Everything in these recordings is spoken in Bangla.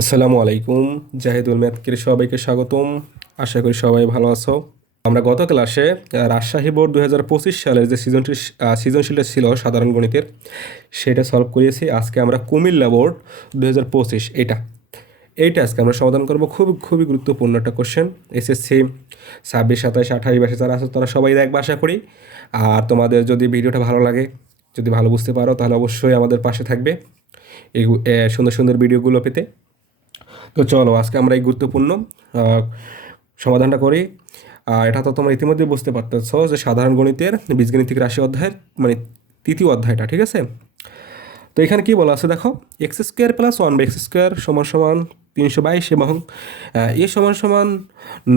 আসসালামু আলাইকুম। জাহিদুল ম্যাথকের সবাইকে স্বাগতম। আশা করি সবাই ভালো আছো। আমরা গত ক্লাসে রাজশাহী বোর্ড 2025 সালের যে সৃজনশীলটা ছিল সাধারণ গণিতের, সেটা সলভ করিয়েছি। আজকে আমরা কুমিল্লা বোর্ড 2025 এইটা আজকে আমরা সমাধান করব। খুবই খুবই গুরুত্বপূর্ণ একটা কোশ্চেন। এসএসসি 26, 27, 28 ব্যাচে যারা আছে তারা সবাই দেখবে আশা করি। আর তোমাদের যদি ভিডিওটা ভালো লাগে, যদি ভালো বুঝতে পারো, তাহলে অবশ্যই আমাদের পাশে থাকবে এই সুন্দর সুন্দর ভিডিওগুলো পেতে। তো চলো আজকে আমরা এই গুরুত্বপূর্ণ আহ, সমাধানটা করি। আর এটা তো তোমরা ইতিমধ্যে বুঝতে পারতেছো যে সাধারণ গণিতের বীজগণিতিক রাশি অধ্যায়ের মানে তৃতীয় অধ্যায়টা, ঠিক আছে? তো এখানে কি বলা আছে দেখো, x square plus one by x square সমান সমান 322 এবং এ সমান সমান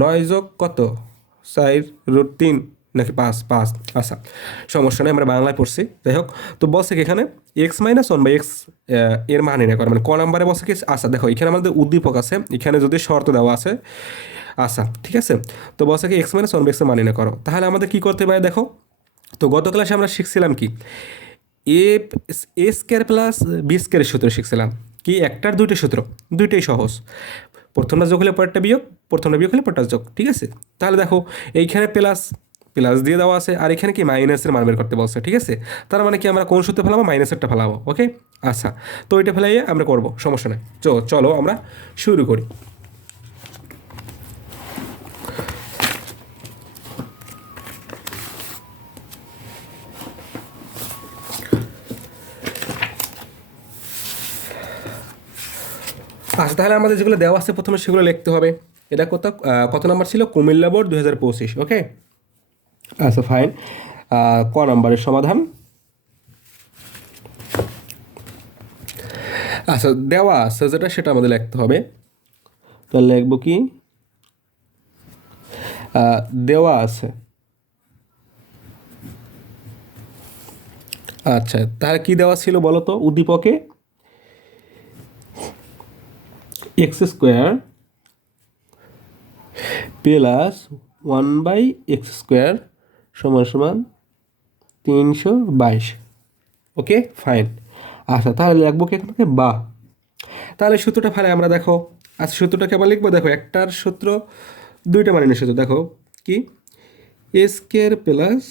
9 যোগ কত 4√3 নাকি 5 আচ্ছা, সমস্যা নেই, আমরা বাংলায় পড়ছি। যাই হোক, তো বলছে কি এখানে x minus one by x এর মান নির্ণয় করে, মানে ক নাম্বারে বলছে কি। আচ্ছা দেখো, এখানে আমাদের উদ্দীপক আছে, এখানে যদি শর্ত দেওয়া আছে। আচ্ছা ঠিক আছে, তো বলছে কি x minus one by x এর মান নির্ণয় করো। তাহলে আমাদের কি করতে পারে দেখো, তো গত ক্লাসে আমরা শিখছিলাম কি এ এ স্কোয়ার প্লাস বি স্কোয়ারের সূত্র শিখছিলাম। কি একটার দুইটা সূত্র, দুইটাই সহজ। প্রথমটা যোগ হলে পরেরটা বিয়োগ, প্রথমটা বিয়োগ হলে পরেরটা যোগ, ঠিক আছে? তাহলে দেখো এইখানে প্লাস প্লাস দিয়ে দেওয়া আছে, আর এখানে কি মাইনাসের মান বের করতে বলছে, ঠিক আছে? তার মানে কি আমরা কোন সূত্রে ফেলাবো, মাইনাসেরটা ফেলাবো। ওকে, আচ্ছা, তো এটা ফেলাইয়ে আমরা করবো, সমস্যা নেই। চলো আমরা শুরু করি। আচ্ছা, তাহলে আমাদের যেগুলো দেওয়া আছে প্রথমে সেগুলো লিখতে হবে। এটা কত নাম্বার ছিল? কুমিল্লা বোর্ড 2025। ওকে, আচ্ছা ফাইন। ক নাম্বারের সমাধান। আচ্ছা, দেওয়া আছে যেটা সেটা আমাদের লিখতে হবে। তাহলে লিখবো কি, দেওয়া আছে। আচ্ছা, তাহলে কি দেওয়া ছিল বলো তো উদ্দীপকে? X square plus one by x square সমান সমান 322। Okay fine. আচ্ছা, তাহলে লিখবো কি এখানে বা। তাহলে সূত্রটা ফেলে আমরা দেখো। আচ্ছা, সূত্রটাকে আবার লিখবো। দেখো, একটার সূত্র দুইটা মানে সূত্র। দেখো কি, A square plus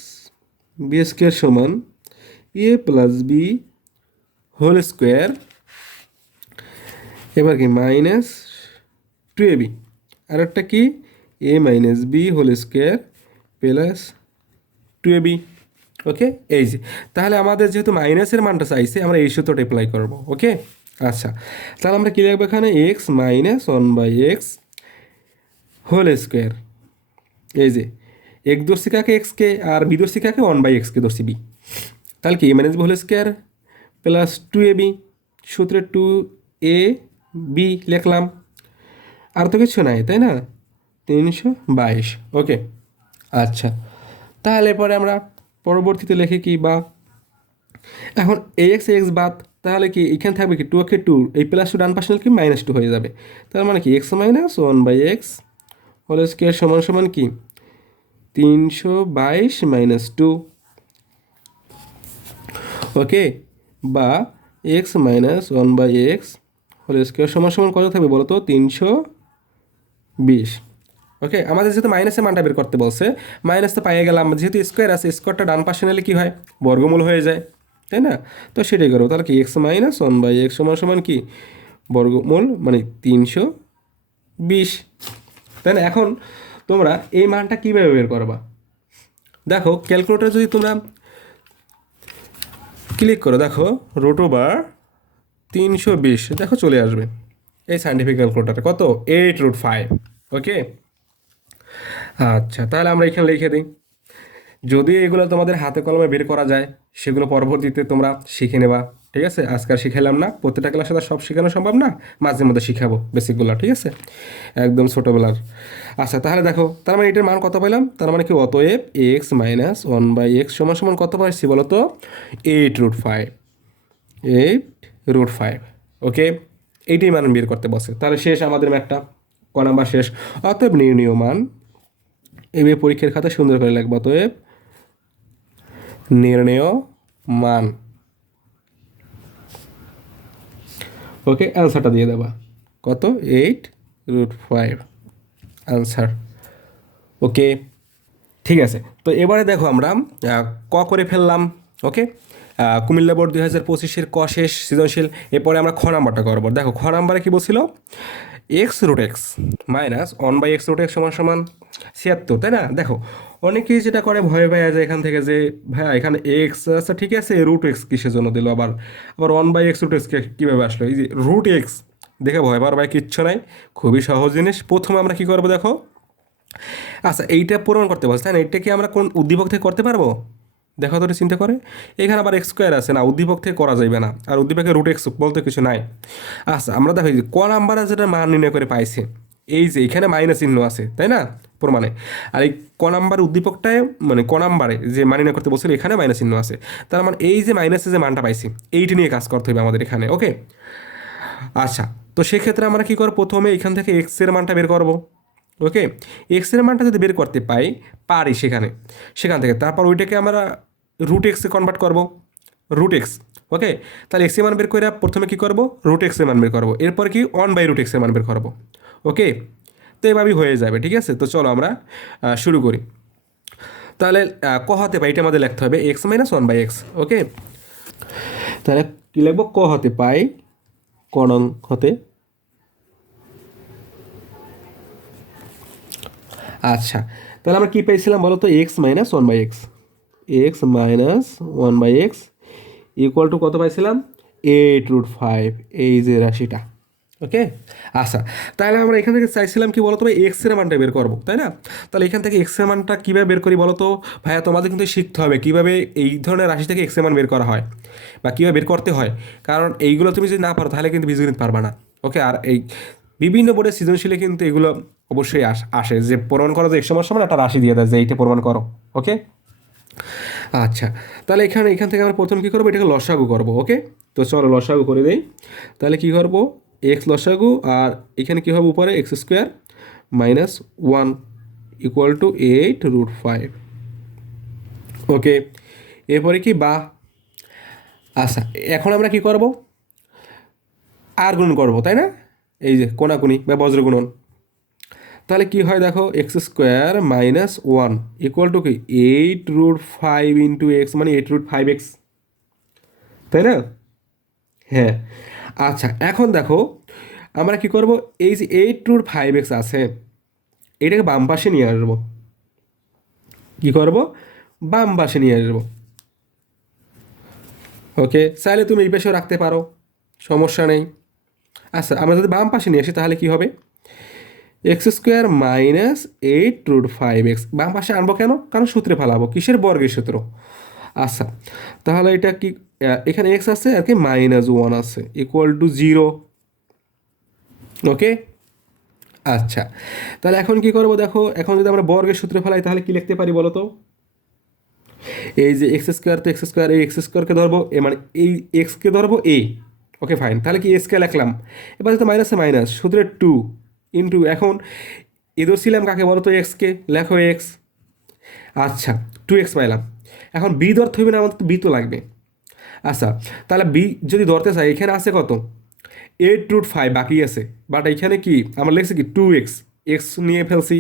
B square সমান A plus B whole square, এবার কি মাইনাস 2ab, আর একটা কি A minus B whole square plus 2ab। Okay, এই যে, তাহলে আমাদের যেহেতু মাইনাসের মানটা চাইছে, আমরা এই সূত্রটা অ্যাপ্লাই করবো। ওকে, আচ্ছা, তাহলে আমরা কী লিখবো এখানে, x minus one by x whole square. এই যে এক ধরছি কাকে এক্সকে, আর বি ধরছি কাকে, ওয়ান বাই এক্সকে ধরছি বি। তাহলে কি A minus B whole square plus 2ab, সূত্রে 2ab লিখলাম। আর তো কিছু নাই, তাই না? 322। ওকে, আচ্ছা, তাহলে পরে আমরা পরবর্তীতে লিখি কি বা। এখন এক্স এক্স বাদ, তাহলে কি এখানে থাকবে কি 2 এই প্লাস টু ডান পাশে কি -2 হয়ে যাবে। তার মানে কি x minus one by x whole square সমান সমান কি 322 মাইনাস 2। ওকে, বা x minus one by x whole square সমান সমান কত থাকবে বলো তো, 320। ওকে, আমাদের যেহেতু মাইনাসের মানটা বের করতে বলছে, মাইনাস তো পাইয়ে গেলাম। যেহেতু স্কোয়ার আছে, স্কোয়ারটা ডান পাশে নিলে কী হয়, বর্গমূল হয়ে যায়, তাই না? তো সেটাই করবো। তাহলে কি x minus one by x সমান সমান কি বর্গমূল মানে 320, তাই না? এখন তোমরা এই মানটা কীভাবে বের করবা? দেখো, ক্যালকুলেটর যদি তোমরা ক্লিক করো, দেখো রুট ওভার 320, দেখো চলে আসবে এই সাইন্টিফিক ক্যালকুলেটারে কত, 8√5। ওকে, আচ্ছা, তাহলে আমরা এখানে লিখে দিই। যদি এগুলো তোমাদের হাতে কলমে বের করা যায়, সেগুলো পরবর্তীতে তোমরা শিখে নেবা, ঠিক আছে? আজকাল শিখাইলাম না, প্রত্যেকটা ক্লাসে তো সব শেখানো সম্ভব না, মাঝে মধ্যে শিখাবো বেসিকগুলো, ঠিক আছে? একদম ছোটোবেলার। আচ্ছা, তাহলে দেখো, তার মানে এটার মান কত পাইলাম, তার মানে কি অতএব x minus one by x সমান সমান কত পাইছি বলো তো, 8√5। 8√5। ওকে, এইটাই মান বের করতে বসে। তাহলে শেষ আমাদের ম্যাথটা, ক নাম্বার শেষ। অতএব নির্ণীয় মান, এবার পরীক্ষার খাতা সুন্দর করে লিখবো, অতএব নির্ণেয় মান। ওকে, অ্যান্সারটা দিয়ে দেবা, ক কত 8√5 আনসার। ওকে, ঠিক আছে। তো এবারে দেখো আমরা করে ফেললাম। ওকে, কুমিল্লা বোর্ড 2025-এর শেষ সৃজনশীল। এরপরে আমরা খ নাম্বারটা করবো। দেখো খ নাম্বারে কী বলছিল, x√x মাইনাস 1/x√x সমান সমান 76, তাই না? দেখো অনেকেই যেটা করে ভয় পায় যে এখান থেকে যে ভাইয়া এখানে এক্স আচ্ছা ঠিক আছে, √x কিসের জন্য দিল, আবার 1/x√x কীভাবে আসলো? এই যে √x দেখে ভয় পাওয়ার ভাই কিচ্ছু নাই, খুবই সহজ জিনিস। প্রথমে আমরা কী করবো দেখো, আচ্ছা এইটা পূরণ করতে বলছে তাই না, এইটা কি আমরা কোন উদ্দীপক থেকে করতে পারবো? দেখো তো চিন্তা করে, এখানে আবার x² আছে না, উদ্দীপক থেকে করা যাবে না, আর উদ্দীপকে √x বলতে কিছু নাই। আচ্ছা আমরা দেখো যে ক নাম্বারে যেটা মান নির্ণয় করে পাইছে, এই যে এখানে মাইনাস চিহ্ন আছে তাই না প্রমাণে, আর এই ক নাম্বার উদ্দীপকটায় মানে ক নাম্বারে যে মান নির্ণয় করতে বলছিল এখানে মাইনাস চিহ্ন আছে, তার মানে এই যে মাইনাসে যে মানটা পাইছি এইটি নিয়ে কাজ করতে হবে আমাদের এখানে। ওকে, আচ্ছা তো সেক্ষেত্রে আমরা কী করবো, প্রথমে এখান থেকে এক্সের মানটা বের করবো। ওকে, এক্সের মানটা যদি বের করতে পারি সেখান থেকে তারপর ওইটাকে আমরা √x-এ কনভার্ট করবো, √x। ওকে, তাহলে এক্সের মান বের করে প্রথমে কী করবো, √x-এর মান বের করবো, এরপর কি 1/√x-এর মান বের করবো। ওকে, তো এভাবেই হয়ে যাবে। ঠিক আছে, তো চলো আমরা শুরু করি। তাহলে ক হতে পাই এটা আমাদের লিখতে হবে x - 1/x। ওকে, তাহলে কী লিখবো, ক হতে পাই নং হতে, আচ্ছা তাহলে আমরা কী পেয়েছিলাম বলো তো, x - 1/x, x - 1/x equal to কত পাইছিলাম, 8√5, এই যে রাশিটা। ওকে, আচ্ছা তাহলে আমরা এখান থেকে চাইছিলাম কি বলো তো, এক্সের মানটা বের করবো তাই না? তাহলে এখান থেকে এক্সের মানটা কীভাবে বের করি বলো তো ভাইয়া, তোমাদের কিন্তু শিখতে হবে কীভাবে এই ধরনের রাশি থেকে এক্সের মান বের করা হয় বা কীভাবে বের করতে হয়, কারণ এইগুলো তুমি যদি না পারো তাহলে কিন্তু বীজগণিত পারবা না। ওকে, আর এই বিভিন্ন বোর্ডের সৃজনশীলে কিন্তু এগুলো অবশ্যই আসে যে প্রমাণ করো যে এক্স সমান একটা রাশি দিয়ে দেয় যে এইটা প্রমাণ করো। ওকে, আচ্ছা তাহলে এখান থেকে আমরা প্রথম কী করবো, এটাকে লসাগু করবো। ওকে, তো চলো লসাগু করে দেই। তাহলে কী করবো, এক্স লসাগু, আর এখানে কী হবে উপরে x² - 1 ইকুয়াল টু 8√5। ওকে, এরপরে কি বা, আচ্ছা এখন আমরা কি করব, আর গুণন করবো তাই না, এই যে কোনাকুনি বা বজ্রগুণন। তাহলে কি হয় দেখো, x² - 1 ইকুয়াল টু কি 8√5 ইন্টু এক্স মানে 8√5x, তাই না? হ্যাঁ, আচ্ছা এখন দেখো আমরা কি করব, এই যে 8√5x আছে এটাকে বাম পাশে নিয়ে আসবো। কী করবো, বাম পাশে নিয়ে আসবো। ওকে, চাইলে তুমি এই পাশেও রাখতে পারো, সমস্যা নেই। আচ্ছা আমরা যদি বাম পাশে নিয়ে আসি তাহলে কি হবে, x² - 8√5x বাম পাশে আনবো কেন, কারণ সূত্রে ফেলাবো, কিসের, বর্গের সূত্র। আচ্ছা তাহলে এটা কি, এখানে x আছে আর কি -1 আছে ইকুয়াল টু 0। ওকে, আচ্ছা তাহলে এখন কি করবো দেখো, এখন যদি আমরা বর্গের সূত্রে ফেলাই তাহলে কি লিখতে পারি বলো তো, এই যে x² তো x², এই x²কে ধরবো এ মানে এই এক্সকে ধরবো এ। ওকে ফাইন, তাহলে কি এসকে লিখলাম, এবার যেহেতু মাইনাসে মাইনাস সূত্রে 2 ইন্টু, এখন এ ধরছিলাম কাকে বলো তো, এক্সকে, লেখো এক্স। আচ্ছা 2x পাইলাম, এখন বি ধরতে হবে না, আমাদের তো বি তো লাগবে। আচ্ছা তাহলে বি যদি ধরতে চাই, এখানে আছে কত, 8√5 বাকি আছে, বাট এখানে কি আমরা লিখছি কি 2x, এক্স নিয়ে ফেলছি,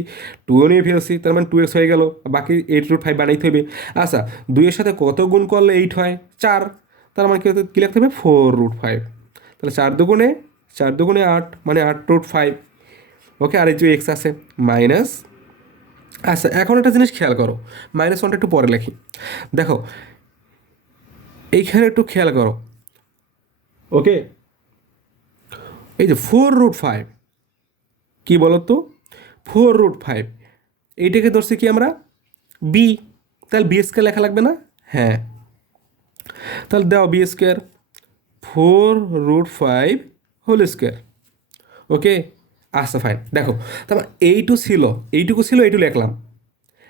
2ও নিয়ে ফেলছি, তার মানে 2x হয়ে গেল, বাকি 8√5 বানাইতে হবে। আচ্ছা 2-এর সাথে কত গুণ করলে 8 হয়, 4, তার মানে কী লিখতে হবে 4√5, তাহলে 4 দুগুণে 8 মানে 8√5। ওকে, আর এই যে এক্স আছে মাইনাস, আচ্ছা এখন একটা জিনিস খেয়াল করো, -1টা একটু পরে লিখি, দেখো এইখানে একটু খেয়াল করো। ওকে, এই যে 4√5 কী বলো তো, 4√5 এইটাকে ধরছি কি আমরা বি, তাহলে বি² লেখা লাগবে না? হ্যাঁ, তাহলে দাও বি², 4√5 হোল স্কোয়ার। ওকে, আচ্ছা ফাইন, দেখো তারপর এইটুকু ছিল এইটুকু লিখলাম,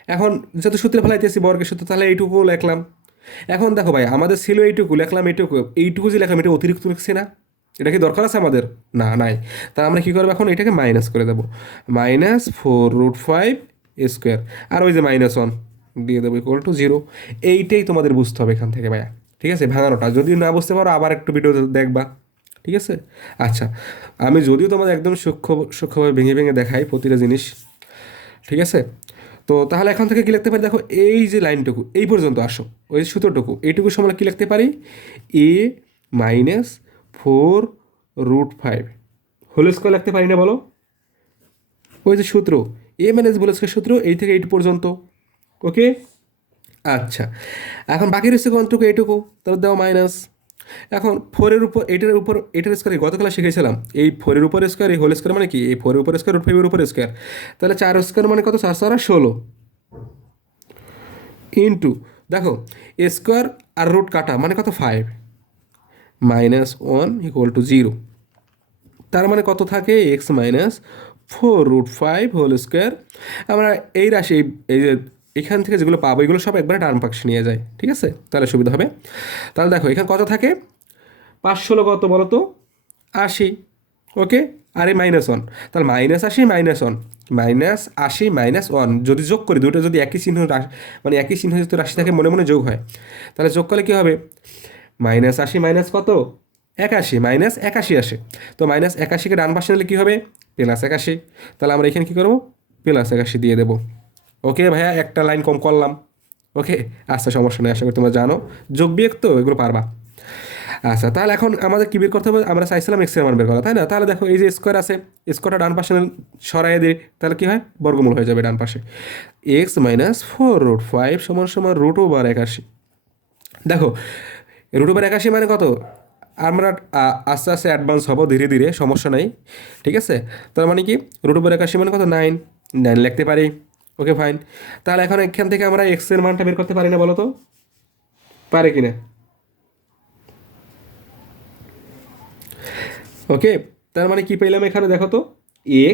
এখন যেহেতু সূত্রে ফেলাইতেছি বর্গের সূত্র, তাহলে এইটুকু লিখলাম। এখন দেখো ভাই আমাদের ছিল এইটুকু, লিখলাম এইটুকু যে লিখলাম এটা অতিরিক্ত লিখছি না, এটা কি দরকার আছে আমাদের, না নাই। তা আমরা কী করবো, এখন এটাকে মাইনাস করে দেবো, -4√5² আর ওই যে -1 দিয়ে দেবো ইকুয়াল টু 0। এইটাই তোমাদের বুঝতে হবে এখান থেকে ভাইয়া। ঠিক আছে, ভাঙানোটা যদি না বুঝতে পারো আবার একটু ভিডিও দেখবা। ঠিক আছে। আচ্ছা, আমি যদিও তোমাদের একদম সূক্ষ্মভাবে ভেঙে ভেঙে দেখাই প্রতিটা জিনিস, ঠিক আছে। তো তাহলে এখন থেকে কী লিখতে পারি দেখো, এই যে লাইনটুকু এই পর্যন্ত আসো, ওই সূত্রটুকু এইটুকু সময় কী লিখতে পারি, এ মাইনাস 4√5 হোল স্কোয়ার লিখতে পারি না বলো? ওই যে সূত্র এ মাইনাস হোল স্কোয়ার সূত্র, এই থেকে এইটু পর্যন্ত। ওকে, আচ্ছা, এখন বাকি রয়েছে কোনটুকু, এইটুকু, তাহলে দাও মাইনাস। এখন 4-এর উপর এটার স্কোয়ার গতকাল শিখেছিলাম, এই 4-এর উপর স্কোয়ার, এই হোল স্কোয়ার মানে কি, এই 4-এর উপর স্কোয়ার √5-এর উপর স্কোয়ার, তাহলে 4 স্কোয়ার মানে কত, 4×4=16 ইন্টু দেখো স্কোয়ার আর রুট কাটা মানে কত, 5 -1 = 0, তার মানে কত থাকে, x-4√5 হোল স্কোয়ার। আমরা এই রাশি এই যে এখান থেকে যেগুলো পাবো এগুলো সব একবারে ডান পাশে নিয়ে যায়, ঠিক আছে, তাহলে সুবিধা হবে। তাহলে দেখো এখানে কত থাকে, 5 কত বলো তো, 80। ওকে, আর এই -1, তাহলে -80 -1 -80 -1 যদি যোগ করি, দুটো যদি একই চিহ্ন রাশি মানে একই চিহ্ন যদি রাশি থাকে মনে মনে যোগ হয়, তাহলে যোগ করলে কী হবে, -80 মাইনাস কত, 81 -81 আসে। তো -81কে ডান পাশে নিলে কী হবে, +81। তাহলে আমরা এখানে কী করবো, +81 দিয়ে দেবো। ওকে ভাইয়া, একটা লাইন কম করলাম। ওকে, আচ্ছা সমস্যা নেই, আশা করি তোমরা জানো, যোগ বিয়োগ তো এগুলো পারবা। আচ্ছা, তাহলে এখন আমাদের কী বের করতে হবে, আমরা চাইছিলাম এক্সের মান বের করা, তাই না? তাহলে দেখো এই যে স্কোয়ার আছে, স্কোয়ারটা ডান পাশে সরাই দিই, তাহলে কী হয়, বর্গমূল হয়ে যাবে ডান পাশে। x-4√5 = √81। দেখো √81 মানে কত, আমরা আস্তে আস্তে অ্যাডভান্স হবো ধীরে ধীরে, সমস্যা নাই, ঠিক আছে। তার মানে কি, √81 মানে কত, 9 লিখতে পারি। ওকে ফাইন, তাহলে এখন এখান থেকে আমরা এক্সের মানটা বের করতে পারি না বলো তো, পারে কি না? ওকে, তার মানে কি পেলাম এখানে দেখো তো,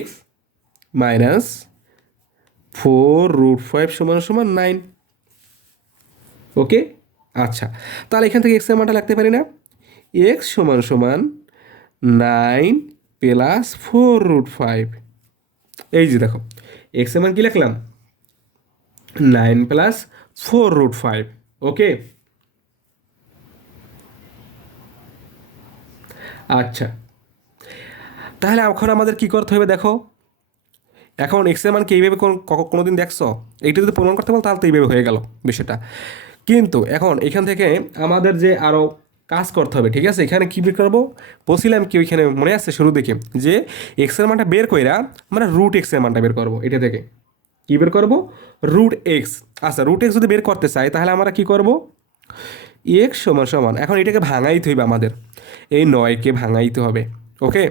x-4√5 = 9। ওকে, আচ্ছা, তাহলে এখান থেকে এক্সের মানটা লিখতে পারি না, x = 9 + 4√5। এই যে দেখো এক্সের মান কি লিখলাম, 9 + 4√5। ওকে, আচ্ছা, তাহলে এখন আমাদের কি করতে হবে দেখো, এখন এক্সের মান কি এইভাবে কোনো দিন দেখছো, এইটা যদি প্রমাণ করতে পারো তাহলে তো এইভাবে হয়ে গেল বিষয়টা। কিন্তু এখন এখান থেকে আমাদের যে আরও কাজ করতে হবে, ঠিক আছে। এখানে কী বের করবো বলছিলাম কি, ওইখানে মনে আসছে শুরু দিকে যে এক্সের মানটা বের কইরা আমরা √x-এর মানটা বের করবো, এটা থেকে কী বের করবো, √x। আচ্ছা, √x যদি বের করতে চাই তাহলে আমরা কী করবো, x = এখন এটাকে ভাঙাইতে হবে আমাদের, এই 9কে ভাঙাইতে হবে। ওকে,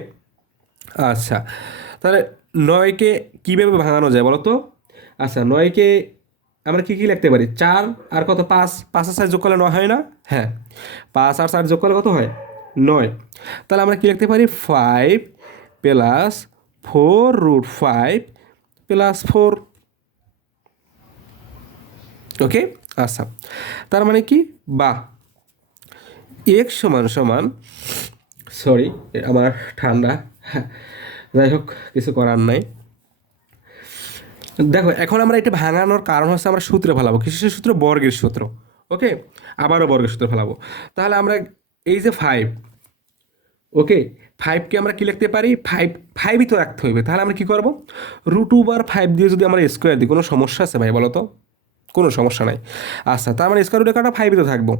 আচ্ছা, তাহলে 9কে কীভাবে ভাঙানো যায় বলো তো। আচ্ছা, 9কে আমরা কী কী লিখতে পারি, 4 আর কত, 5, 5 আর 4 যোগ করলে 9 হয় না, হ্যাঁ, 5 আর 4 যোগ করলে কত হয়, 9। তাহলে আমরা কী লিখতে পারি, 5 + 4√5 + 4। ওকে, আচ্ছা, তার মানে কি, বা x = সরি আমার ঠান্ডা, যাই হোক কিছু করার নাই। দেখো এখন আমরা এটা ভাঙানোর কারণ হচ্ছে আমরা সূত্রে ফেলাবো, কিসের সূত্র, বর্গের সূত্র। ওকে, আবারও বর্গের সূত্র ফেলাবো। তাহলে আমরা এই যে 5, ওকে, 5কে আমরা কী লিখতে পারি, 5ই তো রাখতে হইবে, তাহলে আমরা কী করবো, √5 দিয়ে যদি আমরা স্কোয়ার দিই, কোনো সমস্যা আছে ভাই বলো তো, কোনো সমস্যা নাই। আচ্ছা, তার মানে স্কোয়ার রুটে কাটা 5ই তো থাকবো,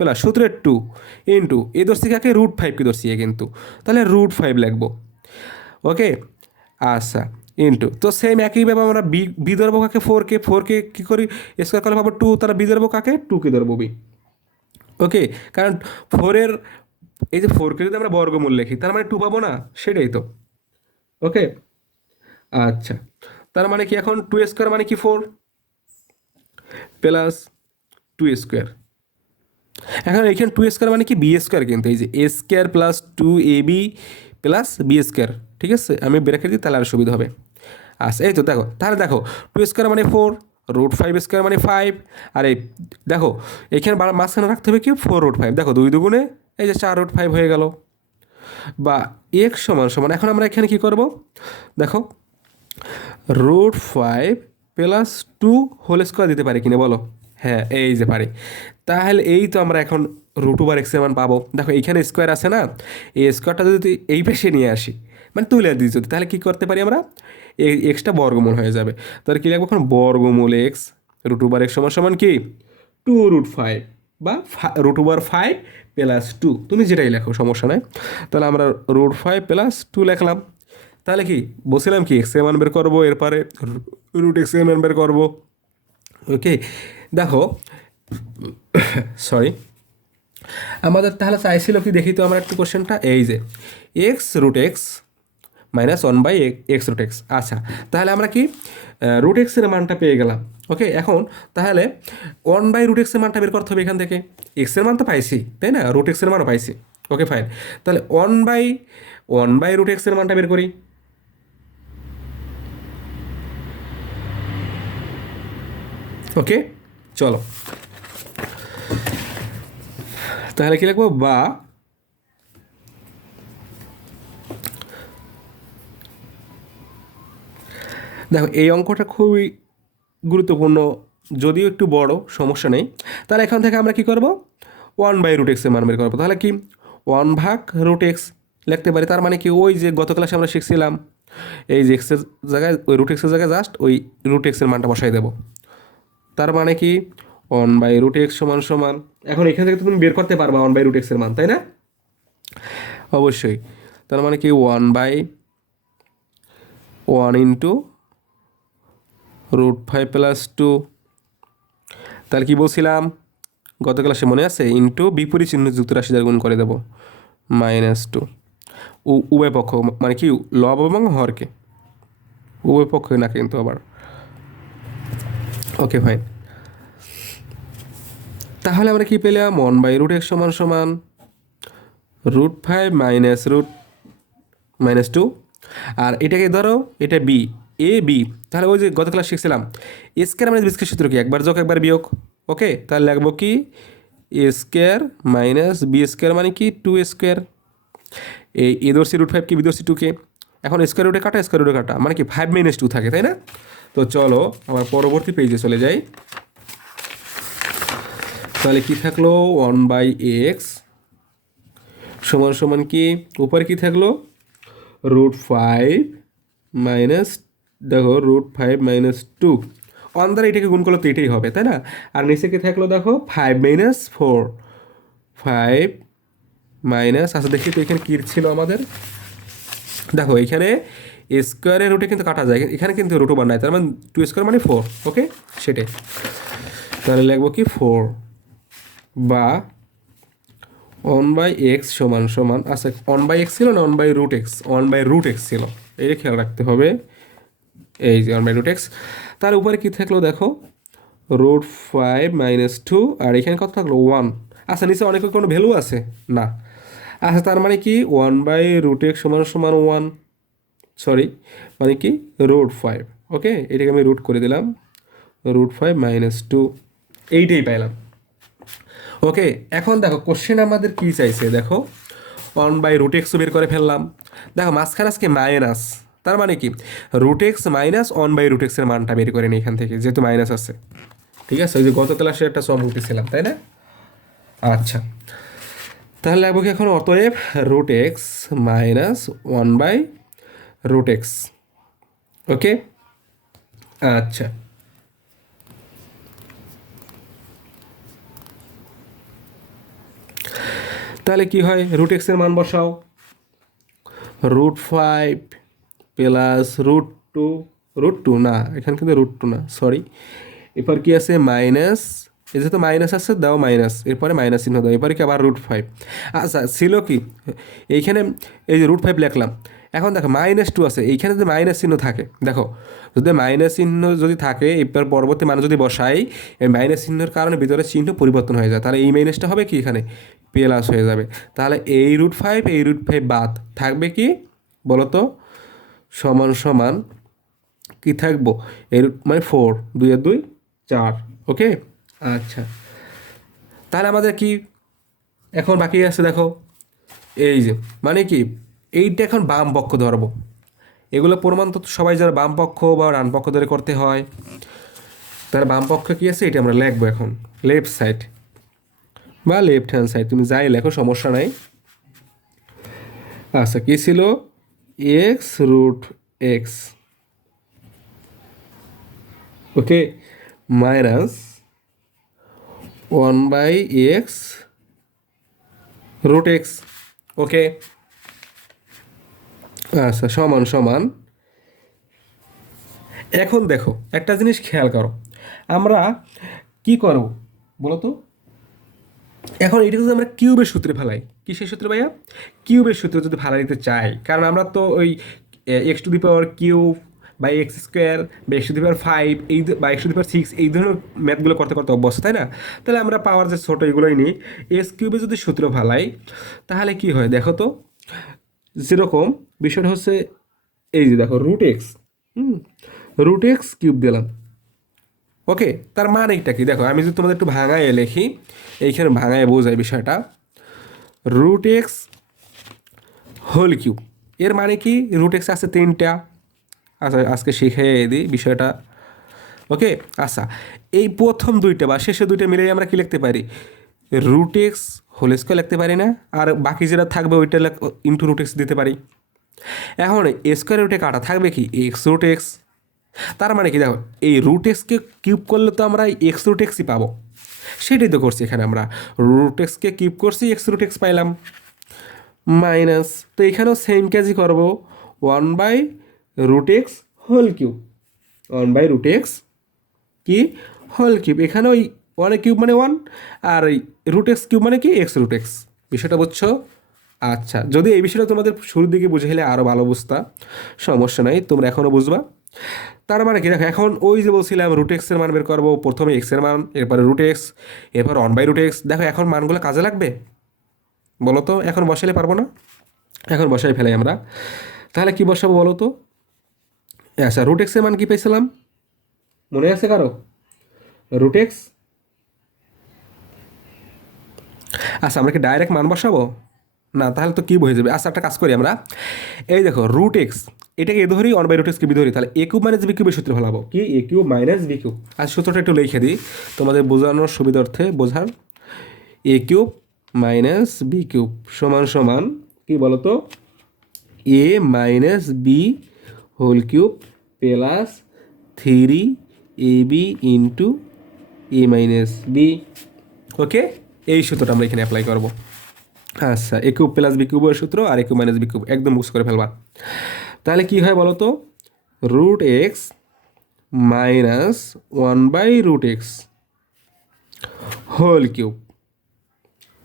পেলা সূত্রের 2 ইন্টু এ ধরছি কাকে, √5কে ধরছি এ, কিন্তু তাহলে √5 লিখবো। ওকে, আচ্ছা, ইন্টু তো সেম একইভাবে আমরা বি ধরবো কাকে, 4কে কী করি, স্কোয়ার করলে পাবো 2, তারা বি ধরবো কাকে, 2কে ধরবো বি। ওকে, কারণ 4-এর এই যে 4কে যদি আমরা বর্গমূল লিখি তার মানে 2 পাবো না, সেটাই তো। ওকে, আচ্ছা, তার মানে কি, এখন 2² মানে কি, 4 + 2²। এখন এখানে 2² মানে কি, b², কিন্তু এই যে a² + 2ab + b², ঠিক আছে, আমি ব্রেকে দিই তাহলে আর সুবিধা হবে। আচ্ছা, এই তো দেখো, তাহলে দেখো 2² মানে 4, √5² মানে 5, আর এই দেখো এখানে মাঝখানে রাখতে হবে কি, 4√5, দেখো 2 দুগুণে এই যে 4√5 হয়ে গেল। বা x = এখন আমরা এখানে কি করব দেখো, √5 + 2 হোল স্কোয়ার দিতে পারি কিনা বলো, হ্যাঁ এই যে পারি। তাহলে এই তো আমরা এখন রুট ওভার এক্সের মান পাবো। দেখো এইখানে স্কোয়ার আছে না, এই স্কোয়ারটা যদি এই পাশে নিয়ে আসি, মানে তুলে দিই যদি, তাহলে কী করতে পারি আমরা, এই এক্সটা বর্গমূল হয়ে যাবে। তাহলে কী লাগবে এখন, বর্গমূল এক্স রুট ওভার এক্স সমান সমান কি 2√5 বা √5 + 2, তুমি যেটাই লেখো সমস্যা নাই। তাহলে আমরা √5 + 2 লিখলাম। তাহলে কি বলছিলাম কি, এক্স এর মান বের করবো, এরপরে রুট এক্স এর মান বের করবো। ওকে, দেখো সরি, আমাদের তাহলে চাইছিল কি, দেখি তো আমরা একটু কোশ্চেনটা, এই যে x√x - 1/x√x। আচ্ছা, তাহলে আমরা কি রুট এক্সের মানটা পেয়ে গেলাম। ওকে, এখন তাহলে 1/√x এর মানটা বের করতে হবে এখান থেকে। এক্সের মান তো পাইছি, তাই না, রুট এক্সের মানও পাইছি। ওকে ফাইন, তাহলে 1/√x এর মানটা বের করি। ওকে, চলো তাহলে কি লিখবো, বা দেখো এই অঙ্কটা খুবই গুরুত্বপূর্ণ, যদিও একটু বড়, সমস্যা নেই। তাহলে এখান থেকে আমরা কি করব, 1/√x এর মান বের করবো। তাহলে কি 1/√x লিখতে পারি। তার মানে কি, ওই যে গত ক্লাসে আমরা শিখছিলাম, এই যে এক্সের জায়গায়, ওই রুট এক্সের জায়গায় জাস্ট ওই রুট এক্সের মানটা বসাই দেবো। তার মানে কি 1/√x সমান সমান, এখন এখান থেকে তো তুমি বের করতে পারবা 1/√x এর মান, তাই না, অবশ্যই। তার মানে কি 1/1 × √5 + 2, তাহলে কি বলছিলাম গত ক্লাসে মনে আছে, ইন্টু বিপরীত চিহ্নযুক্ত রাশি দ্বারা গুণ করে দেবো -2, উভয় পক্ষ, মানে কি লব এবং হরকে, উভয় পক্ষ না কিন্তু আবার। ওকে ফাইন, তাহলে আমরা কি পেলাম, 1/√x সমান সমান √5 - -2, আর এটাকে ধরো এটা বি, এ বি, তাহলে ওই যে গত ক্লাস শিখছিলাম স্কোয়ার মানে বি স্কোয়ার সূত্র কি, একবার যোগ একবার বিয়োগ। ওকে, তাহলে লিখবো কি a² - b² মানে কি 2a², এ ধরছি √5 কি, বি ধরছি 2কে, এখন স্কোয়ার রুটে কাটা, স্কোয়ার রুটে কাটা, মানে কি 5 - 2 থাকে, তাই না। তো চলো আমার পরবর্তী পেজে চলে যাই। তাহলে কি থাকলো, 1/x সমান সমান কি, উপরে কি থাকলো √5 মাইনাস, দেখো √5 - 2, অন দ্বারা এটাকে গুণ করলে তো এটাই হবে, তাই না। আর নিচে কি থাকলো, দেখো 5 - 4, 5 মাইনাস, আচ্ছা দেখি তো এখানে কী ছিল আমাদের, দেখো এখানে স্কোয়ারের রুটে কিন্তু কাটা যায়, এখানে কিন্তু রুট ওভার নাই, তার মানে 2² মানে 4। ওকে, সেটাই, তাহলে লিখবো কি 4 বা 1/x সমান সমান, আচ্ছা 1/x ছিল না 1/√x, 1/√x ছিল, এটা খেয়াল রাখতে হবে। এই যে 1/√x, তার উপরে কী থাকলো দেখো √5 - 2, আর এখানে কত থাকলো 1। আচ্ছা নিচে অনেক কোনো ভ্যালু আছে না, আচ্ছা তার মানে কি 1/√x সমান সমান 1, সরি মানে কি √5। ওকে, এটাকে আমি রুট করে দিলাম, √5 - 2, এইটাই পাইলাম। ওকে, এখন দেখো কোশ্চেন আমাদের কী চাইছে, দেখো 1/√x বের করে ফেললাম, দেখো মাঝখানে আজকে মাইনাস, তার মানে কি √x - 1/√x এর মানটা বের করে নিই এখান থেকে, যেহেতু মাইনাস আছে। ঠিক আছে, ওই যে গত ক্লাসে একটা সম উঠেছিলাম, তাই না। আচ্ছা, তাহলে লাগবো কি এখন, অতএব √x - 1/√x। ওকে, আচ্ছা, তাহলে কি হয়, √x এর মান বসাও, √5 + √2, √2 না, এখানে কিন্তু √2 না, সরি, এরপর কি আছে মাইনাস, এই যেহেতু মাইনাস আছে দাও মাইনাস, এরপরে মাইনাস চিহ্ন দাও, এরপরে কি আবার √5। আচ্ছা ছিল কি এইখানে, এই যে √5 লিখলাম, এখন দেখো -2 আছে, এইখানে যদি মাইনাস চিহ্ন থাকে, দেখো যদি মাইনাস চিহ্ন যদি থাকে, এরপর পরবর্তী মান যদি বসাই, এই মাইনাস চিহ্নের কারণে ভিতরে চিহ্ন পরিবর্তন হয়ে যায়, তাহলে এই মাইনাসটা হবে কি এখানে প্লাস হয়ে যাবে। তাহলে এই √5 এই √5 বাদ থাকবে কি বলতো, সমান সমান কি থাকবো, এই মানে 4, 2 আর 2 4। ওকে, আচ্ছা, তাহলে আমাদের কি এখন বাকি আছে, দেখো এই যে মানে কি এইটা এখন বাম পক্ষ ধরবো, এগুলো প্রমাণ তো সবাই যারা বাম পক্ষ বা ডান পক্ষ ধরে করতে হয়, তার বাম পক্ষ কী আছে এটা আমরা লিখবো এখন, লেফট সাইড। বা লেফট হ্যান্ড সাইড, তুমি যাই লেখো সমস্যা নাই। আচ্ছা কী ছিল, এক্স রুট এক্স, ওকে, মাইনাস 1/x রুট এক্স, ওকে। আচ্ছা সমান সমান, এখন দেখো একটা জিনিস খেয়াল করো, আমরা কি করব বলো তো, এখন এটা যদি আমরা কিউবের সূত্রে ফেলাই, কিসের সূত্রে ভাইয়া, কিউবের সূত্রে যদি ফেলাই দিতে চাই, কারণ আমরা তো ওই x to the power cube বা এক্স স্কোয়ার বা x to the power five এই বা x to the power six এই ধরনের ম্যাথগুলো করতে করতে অভ্যস্ত, তাই না? তাহলে আমরা পাওয়ার যে ছোটো এগুলোই নিই, এক্স কিউবে যদি সূত্র ফেলাই তাহলে কি হয় দেখো তো, যেরকম বিষয়টা হচ্ছে এই যে দেখো root x, root x cube দিলাম, ওকে। তার মানেটা কি দেখো, আমি যদি তোমাদের একটু ভাঙায় লিখি, এইখানে ভাঙায় বোঝাই বিষয়টা, রুট এক্স হোল কিউব, এর মানে কি, রুট এক্স আছে তিনটা, আচ্ছা আজকে শিখিয়ে দিই বিষয়টা, ওকে। আচ্ছা এই প্রথম দুইটা বা শেষে দুইটা মিলে আমরা কি লিখতে পারি, রুট এক্স হোল স্কোয়ার লিখতে পারি না, আর বাকি যেটা থাকবে ওইটা ইন্টু রুট এক্স দিতে পারি। এখন স্কোয়ার রুটে কাটা থাকবে কি এক্স রুট এক্স, তার মানে কি দেখো, এই রুট এক্সকে কিউব করলে তো আমরা এক্স রুট এক্সই পাবো, সেটাই তো করছি এখানে আমরা, রুট এক্সকে কিউব করছি এক্স রুট এক্স পাইলাম, মাইনাস, তো এখানেও সেম কাজই করবো, 1/√x হোল কিউব, 1/√x কি হোল কিউব, এখানে ওই 1 কিউব মানে 1, আর এই রুট এক্স কিউব মানে কি এক্স রুট এক্স, বিষয়টা বুঝছো? আচ্ছা যদি এই বিষয়টা তোমাদের শুরুর দিকে বুঝে হলে আরও ভালো বুঝতা, সমস্যা নাই, তোমরা এখনও বুঝবা। তার মানে কি দেখো, এখন ওই যে বলছিলাম রুট এক্সের মান বের করবো, প্রথমে এক্সের মান, এরপরে রুট এক্স, এরপর 1/√x, দেখো এখন মানগুলো কাজে লাগবে বলো তো, এখন বসালে পারবো না, এখন বসাই ফেলাই আমরা, তাহলে কি বসাবো বলো তো, আচ্ছা রুট এক্সের মান কি পেয়েছিলাম মনে আছে কারো, রুট এক্স, আচ্ছা আমরা কি ডাইরেক্ট মান বসাবো, না তাহলে তো কিউব হয়ে যাবে। আচ্ছা একটা কাজ করি আমরা, এই দেখো রুট এক্স এটাকে এ ধরি, 1/√x কিউব ধরি, তাহলে এ কিউব মাইনাস বি কিউবের সূত্রে ফেলাবো, কি A cube minus B cube, আর সূত্রটা একটু লিখে দিই তোমাদের বোঝানোর সুবিধার্থে, বোঝার, A cube minus B cube সমান সমান কি বলতো, A minus B whole cube plus 3ab into A minus B, okay. এই সূত্রটা আমরা এখানে অ্যাপ্লাই করব। আচ্ছা এ কিউব প্লাস বি কিউবের সূত্র আর A cube minus B cube একদম বুঝ করে ফেলবা, তাহলে কি হয় বলো তো, root X minus 1/√x whole cube,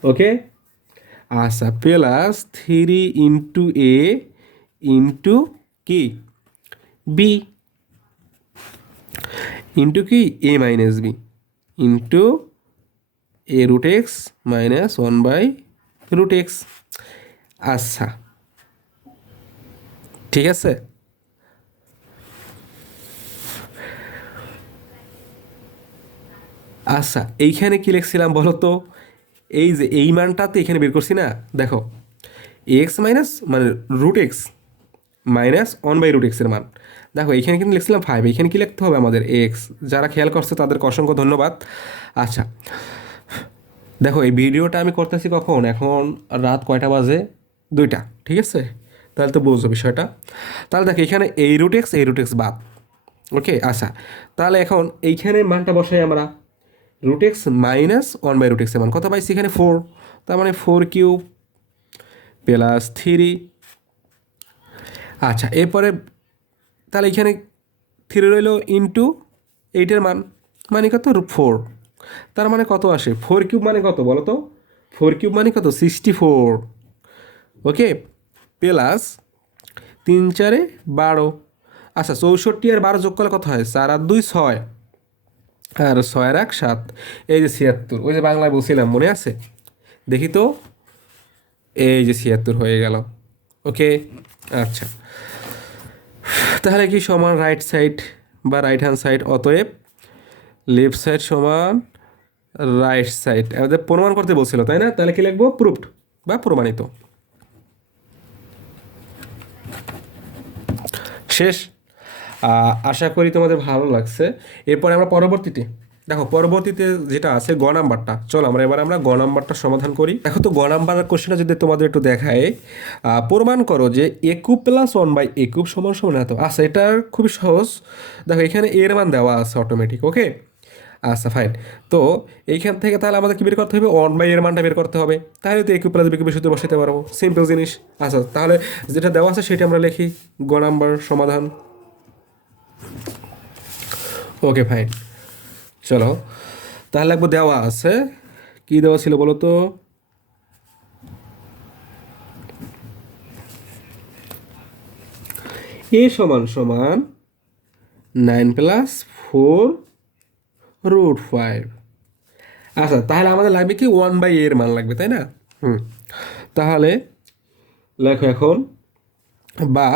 okay. আচ্ছা প্লাস 3 ইন্টু কি বি ইন্টু কি A minus B into A root X minus 1/√x, আচ্ছা ঠিক আছে। আচ্ছা এইখানে কি লিখছিলাম বলো তো, এই যে এই মানটা তো এখানে বের করছি না, দেখো এক্স মাইনাস মানে রুট এক্স মাইনাস 1/√x-এর মান, দেখো এইখানে কিন্তু লিখছিলাম 5, এইখানে কি লিখতে হবে আমাদের এক্স, যারা খেয়াল করছে তাদেরকে অসংখ্য ধন্যবাদ। আচ্ছা দেখো এই ভিডিওটা আমি করতেছি কখন, এখন রাত কয়টা বাজে, 2টা, ঠিক আছে, তাহলে তো বুঝছো বিষয়টা। তাহলে দেখো এখানে এই রুট এক্স বাদ, ওকে। আচ্ছা তাহলে এখন এইখানে মানটা বসাই আমরা, রুট এক্স মাইনাস 1/√x-এর মান কত পাইছি এখানে 4, তার মানে 4 কিউব প্লাস 3, আচ্ছা এরপরে তাহলে এখানে 3 রইল ইন্টু 8-এর মান, মানে কত 4, তার মানে কত আসে 4 কিউব মানে কত বলো তো, 4 কিউব মানে কত 64, ওকে, প্লাস 3 4 12, আচ্ছা 64 আর 12 যোগ করলে কত হয়, 4 আর 2 6, আর 6 আর 1 7, এই যে 76, ওই যে বাংলায় বলছিলাম মনে আছে, দেখি তো, এই যে 76 হয়ে গেল, ওকে। আচ্ছা তাহলে কি সমান রাইট সাইড বা রাইট হ্যান্ড সাইড, অতএব লেফট সাইড সমান রাইট সাইড, আমাদের প্রমাণ করতে বলছিল তাই না, তাহলে কি লিখবো প্রুফড বা প্রমাণিত, শেষ। আশা করি তোমাদের ভালো লাগছে। এরপরে আমরা পরবর্তীতে দেখো পরবর্তীতে যেটা আছে গ নাম্বারটা, চলো আমরা গ নাম্বারটা সমাধান করি। দেখো তো গ নাম্বারের কোশ্চেনটা যদি তোমাদের একটু দেখায়, প্রমাণ করো যে A cube plus one by A cube সমান সমান এত। আচ্ছা, এটা খুবই সহজ। দেখো এখানে এর মান দেওয়া আছে অটোমেটিক, ওকে। আচ্ছা ফাইন। তো এইখান থেকে তাহলে আমাদের কি বের করতে হবে? ওয়ান বাই এর মানটা বের করতে হবে। তাহলে তো এ কিউব প্লাস বি কিউবের সূত্রে বসাতে পারবো, সিম্পল জিনিস। আচ্ছা তাহলে যেটা দেওয়া আছে সেটা আমরা লিখি, গ নাম্বার সমাধান। ওকে ফাইন, চলো তাহলে একবার দেওয়া আছে, কি দেওয়া ছিল বলো তো? এ সমান সমান 9+4√5। আচ্ছা তাহলে আমাদের লাগবে কি? ওয়ান বাই এর মান লাগবে, তাই না? তাহলে লেখো এখন, বা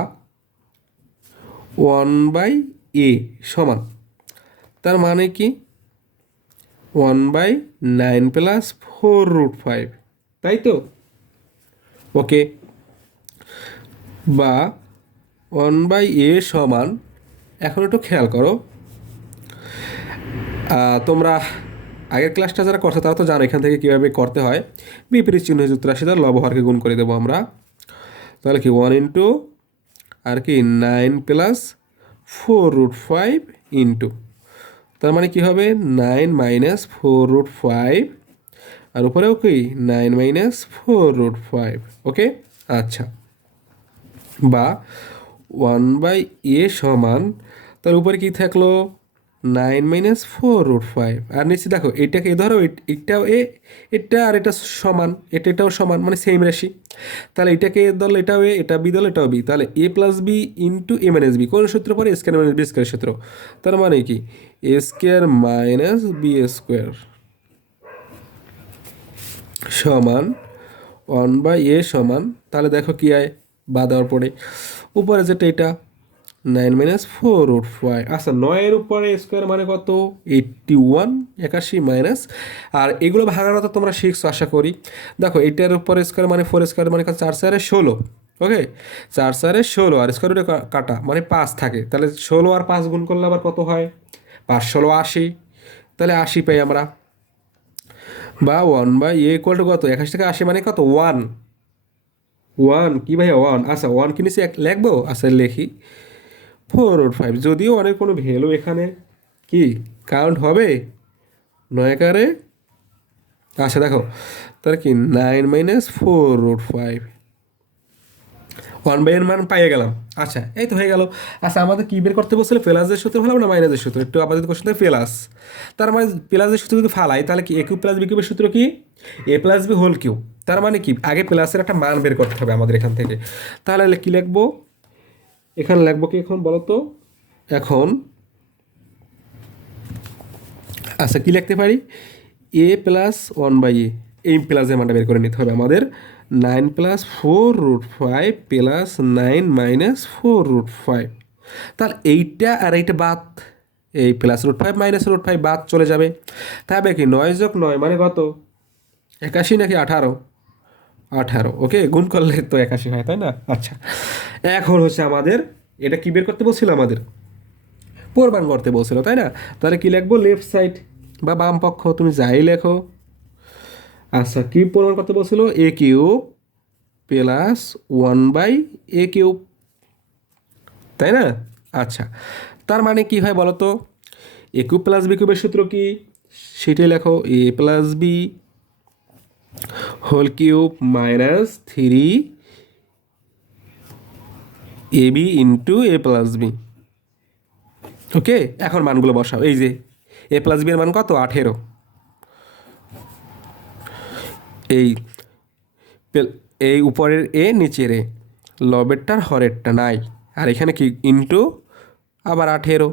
ওয়ান বাই এ সমান, তার মানে কি 1/9+4√5, তাই তো? ওকে, বা ওয়ান বাই এ সমান, এখন একটু খেয়াল করো, তোমরা আগের ক্লাসটা যারা করছো তারা তো জানো এখান থেকে কীভাবে করতে হয়। বিপরীত চিহ্ন যুক্ত রাশি দ্বারা লবহরকে গুণ করে দেবো আমরা। তাহলে কি 1 ইন্টু আর কি 9+4√5 ইন্টু, তার মানে কি হবে 9-4√5, আর উপরেও কি 9-4√5, ওকে। আচ্ছা, বা ওয়ান বাই এ সমান, তার উপরে কি থাকলো 9-4√5, আর নিচে দেখো এটাকে ধরো এটাও এ, এটা আর এটা সমান, এটাও সমান, মানে সেম রাশি। তাহলে এটাকে এ ধরলে এটাও এ, এটা বি ধরলে এটাও বি, তাহলে এ plus B into A minus B, কোন সূত্র পরে? স্কোয়ার মাইনাস বি স্কোয়ার সূত্র। তার মানে কি A square minus B square সমান ওয়ান বাই এ সমান, তাহলে দেখো কি আয় বা দেওয়ার পরে উপরে যেটা এটা 9-4√5। আচ্ছা, 9-এর উপরে স্কোয়ার মানে কত? 81, 81 মাইনাস, আর এগুলো ভাঙানো তো তোমরা শিখছো আশা করি। দেখো এইটার উপরে স্কোয়ার মানে 4 স্কোয়ার মানে 4×4=16, ওকে। 4×4=16, আর স্কোয়ার রুটে কাটা মানে 5 থাকে, তাহলে 16 আর 5 গুণ করলে আবার কত হয়? 5×16=80, তাহলে 80 পাই আমরা। বা one by a equal to কত? 81 থেকে 80 মানে কত? 1। কি ভাইয়া 1? আচ্ছা 1 কি নিচে লিখবো? আচ্ছা লিখি 4/5, যদিও অনেক কোনো ভ্যালু এখানে কি কাউন্ট হবে 9 আকারে। আচ্ছা দেখো, তার কি 9-4/5, ওয়ান বাই এর মান পাইয়ে গেলাম। আচ্ছা এই তো হয়ে গেল। আচ্ছা আমাদের কি বের করতে বলছিল? প্লাসের সূত্র ভালো না মাইনাসের সূত্র? একটু আপাতত কোশ্চেন প্লাস, তার মানে প্লাসের সূত্র যদি ফালাই তাহলে কি এ কিউব প্লাস বি কিউবের সূত্র কি? এ প্লাস বি হোল কিউব। তার মানে কি আগে প্লাসের একটা মান বের করতে হবে আমাদের এখান থেকে। তাহলে কি লিখবো এখানে? লিখবো কি এখন বলো তো? এখন আচ্ছা কি লিখতে পারি? এ প্লাস ওয়ান বাই এ, এই প্লাসের মানটা বের করে নিতে হবে আমাদের। 9+4√5 প্লাস 9-4√5, তাহলে এইটা আর এইটা বাদ, এই +√5 -√5 বাদ চলে যাবে। তাহলে কি 9+9 মানে কত? 81 নাকি 18? 18, ওকে। গুণ করলে তো 81 হয়, তাই না? আচ্ছা, এখন হচ্ছে আমাদের এটা কি বের করতে বলছিল? আমাদের প্রমাণ করতে বলছিল, তাই না? তাহলে কি লিখবো? লেফট সাইড বা বাম পক্ষ, তুমি যাই লেখো। আচ্ছা কি প্রমাণ করতে বলছিল? A cube plus one by A cube, তাই না? আচ্ছা, তার মানে কি হয় বলো তো? এ কিউব প্লাস বি কিউবের সূত্র কি? সেটাই লেখো, A plus B whole cube minus 3ab into A plus B, okay. এখন মানগুলো বসাও। এই যে এ প্লাস বি এর মান কত? 18। এই উপরের এ নিচের এ, লবেরটার হরেরটা নাই, আর এখানে কি ইন্টু আবার 18,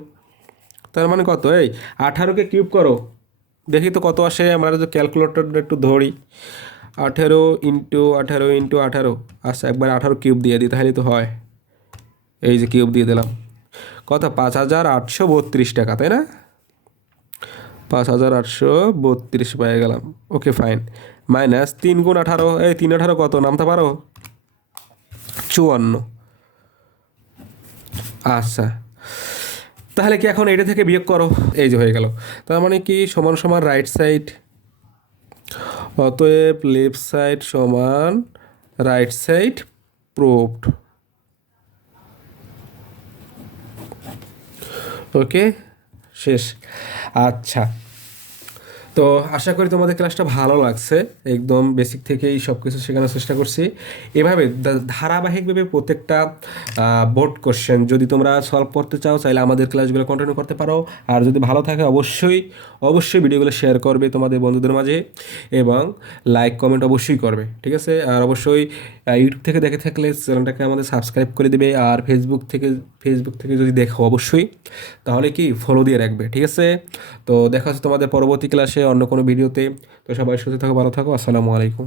তার মানে কত? এই 18কে কিউব করো, দেখি তো কত আসে। আমরা যদি ক্যালকুলেটরটা একটু ধরি, 18 × 18 × 18। আচ্ছা একবার 18 কিউব দিয়ে দিই, তাহলে তো হয়। এই যে কিউব দিয়ে দিলাম, কত? 5,832 টাকা, তাই না? 5,832 পেয়ে গেলাম, ওকে ফাইন। মাইনাস 3 × 18, এই 3×18 কত? নামতে পারো? 54। আচ্ছা তাহলে কি এখন এটা থেকে বিয়োগ করো, এই যে হয়ে গেল। তার মানে কি সমান সমান রাইট সাইড, অতএব লেফট সাইড সমান রাইট সাইড প্রুভড। ওকে, শেষ। আচ্ছা, তো আশা করি তোমাদের ক্লাসটা ভালো লাগছে। একদম বেসিক থেকেই সব কিছু শেখানোর চেষ্টা করছি। এভাবে ধারাবাহিকভাবে প্রত্যেকটা বোর্ড কোশ্চেন যদি তোমরা সলভ করতে চাও, চাইলে আমাদের ক্লাসগুলো কন্টিনিউ করতে পারো। আর যদি ভালো থাকে অবশ্যই অবশ্যই ভিডিওগুলো শেয়ার করবে তোমাদের বন্ধুদের মাঝে, এবং লাইক কমেন্ট অবশ্যই করবে, ঠিক আছে? আর অবশ্যই ইউটিউব থেকে দেখে থাকলে চ্যানেলটাকে আমাদের সাবস্ক্রাইব করে দেবে। আর ফেসবুক থেকে যদি দেখো অবশ্যই, তাহলে কি ফলো দিয়ে রাখবে, ঠিক আছে? তো দেখা হচ্ছে তোমাদের পরবর্তী ক্লাসে অন্য কোনো ভিডিওতে। তো সবাই সুস্থ থাকো, ভালো থাকো, আসসালামু আলাইকুম।